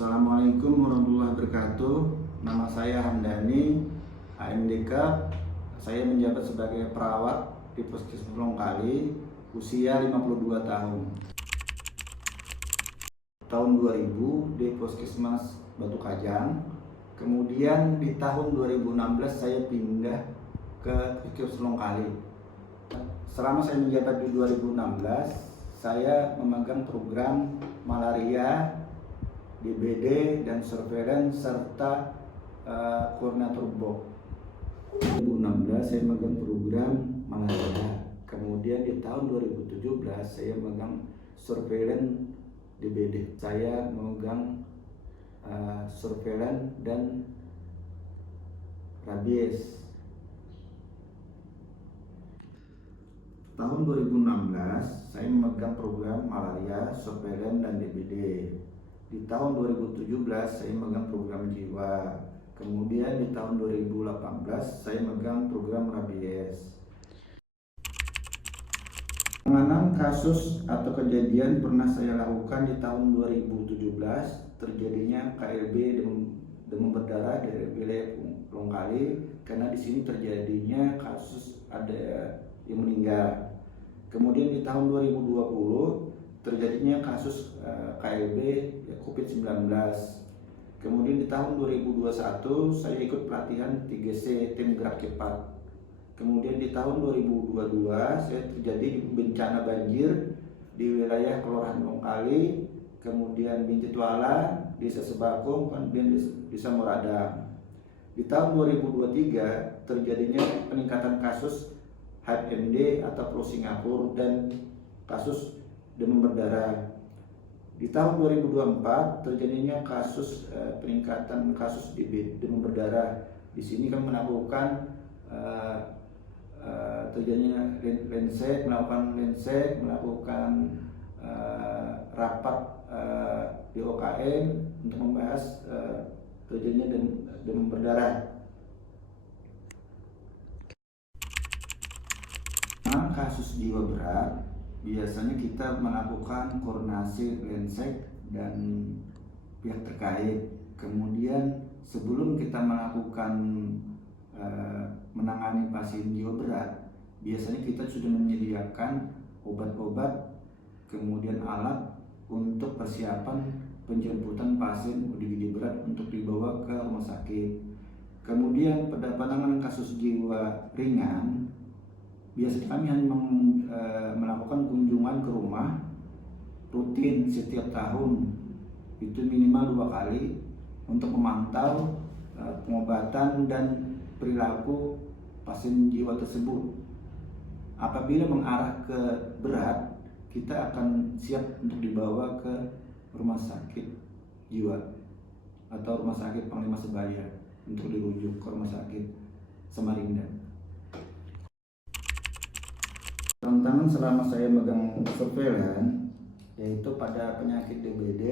Assalamualaikum warahmatullahi wabarakatuh. Nama saya Hamdani, AMDK. Saya menjabat sebagai perawat di Puskesmas Longkali, usia 52 tahun. Tahun 2000 di Puskesmas Batu Kajang. Kemudian di tahun 2016 saya pindah ke Puskesmas Longkali. Selama saya menjabat di 2016, saya memegang program malaria, DBD dan surveillance serta koordinator BOK. 2016 saya memegang program malaria. Kemudian di tahun 2017 saya memegang surveillance DBD. Saya memegang surveillance dan rabies. Tahun 2016 saya memegang program malaria, surveillance dan DBD. Di tahun 2017 saya memegang program jiwa. Kemudian di tahun 2018 saya memegang program rabies. Penanganan kasus atau kejadian pernah saya lakukan di tahun 2017 terjadinya KLB demam berdarah dari wilayah Longkali, karena di sini terjadinya kasus ada yang meninggal. Kemudian di tahun 2020 terjadinya kasus KLB COVID-19. Kemudian di tahun 2021 saya ikut pelatihan 3C tim gerak cepat. Kemudian di tahun 2022 saya terjadi bencana banjir di wilayah Kelurahan Longkali, kemudian Binti Tuala, Desa Sebakung, kemudian Desa Moradang. Di tahun 2023 terjadinya peningkatan kasus HMD atau flu Singapura dan kasus demam berdarah. Di tahun 2024 terjadinya kasus peningkatan kasus demam berdarah. Di sini kami melakukan terjadinya melakukan lensek, melakukan rapat di OKM untuk membahas terjadinya demam berdarah. Kasus jiwa berat biasanya kita melakukan koordinasi lensek dan pihak terkait. Kemudian sebelum kita melakukan menangani pasien jiwa berat, biasanya kita sudah menyediakan obat-obat, kemudian alat untuk persiapan penjemputan pasien ODGJ berat untuk dibawa ke rumah sakit. Kemudian pada penanganan kasus jiwa ringan, biasanya kami hanya melakukan kunjungan ke rumah rutin setiap tahun, itu minimal 2 kali untuk memantau pengobatan dan perilaku pasien jiwa tersebut. Apabila mengarah ke berat, kita akan siap untuk dibawa ke rumah sakit jiwa atau rumah sakit Panglima Sebaya untuk dirujuk ke rumah sakit Samarinda. Tantangan selama saya megang surveillance yaitu pada penyakit DBD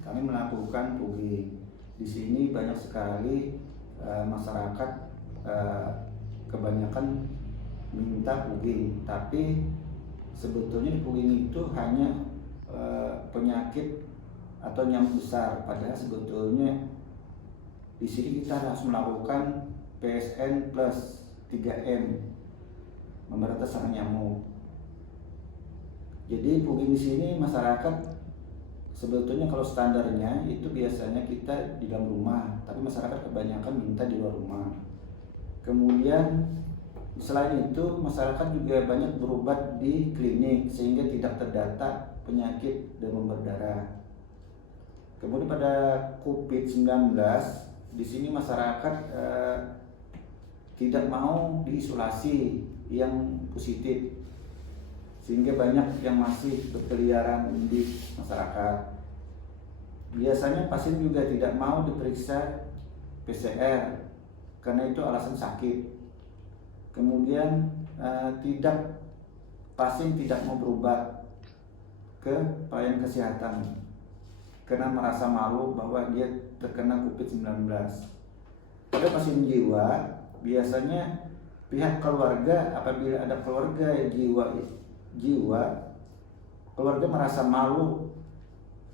kami melakukan pugging. Di sini banyak sekali masyarakat kebanyakan minta pugging, tapi sebetulnya pugging itu hanya penyakit atau nyamuk besar. Padahal sebetulnya di sini kita harus melakukan PSN plus 3M, memberantas sarang nyamuk. Jadi pugging di sini masyarakat sebetulnya kalau standarnya itu biasanya kita di dalam rumah, tapi masyarakat kebanyakan minta di luar rumah. Kemudian selain itu masyarakat juga banyak berobat di klinik sehingga tidak terdata penyakit demam berdarah. Kemudian pada COVID-19 di sini masyarakat tidak mau diisolasi yang positif, sehingga banyak yang masih berkeliaran di masyarakat. Biasanya pasien juga tidak mau diperiksa PCR karena itu alasan sakit. Kemudian pasien tidak mau berobat ke pelayanan kesehatan karena merasa malu bahwa dia terkena COVID-19. Pada pasien jiwa biasanya pihak keluarga, apabila ada keluarga jiwa, keluarga merasa malu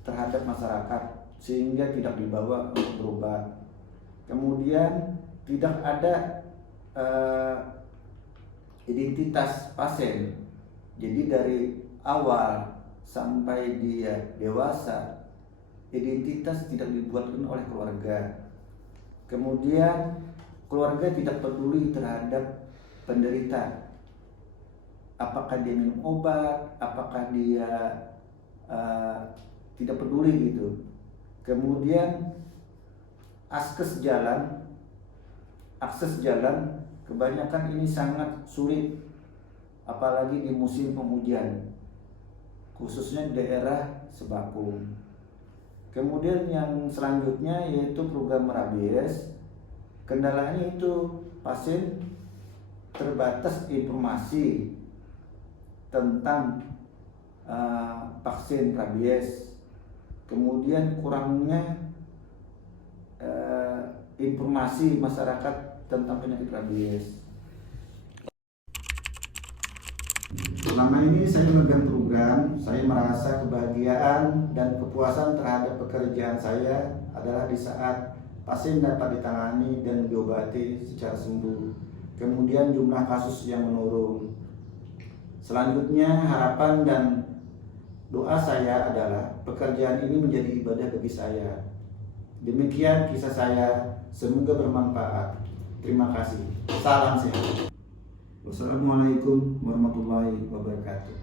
terhadap masyarakat sehingga tidak dibawa untuk berobat. Kemudian tidak ada identitas pasien. Jadi dari awal sampai dia dewasa, identitas tidak dibuatkan oleh keluarga. Kemudian keluarga tidak peduli terhadap penderita, apakah dia minum obat, apakah dia tidak peduli gitu. Kemudian akses jalan kebanyakan ini sangat sulit, apalagi di musim penghujan, khususnya di daerah Sebakung. Kemudian yang selanjutnya yaitu program rabies. Kendalanya itu pasien terbatas informasi tentang vaksin rabies. Kemudian kurangnya informasi masyarakat tentang penyakit rabies. Selama ini saya memegang program, saya merasa kebahagiaan dan kepuasan terhadap pekerjaan saya adalah di saat pasien dapat ditangani dan diobati secara sembuh. Kemudian jumlah kasus yang menurun. Selanjutnya harapan dan doa saya adalah pekerjaan ini menjadi ibadah bagi saya. Demikian kisah saya, semoga bermanfaat. Terima kasih. Salam sehat. Wassalamualaikum warahmatullahi wabarakatuh.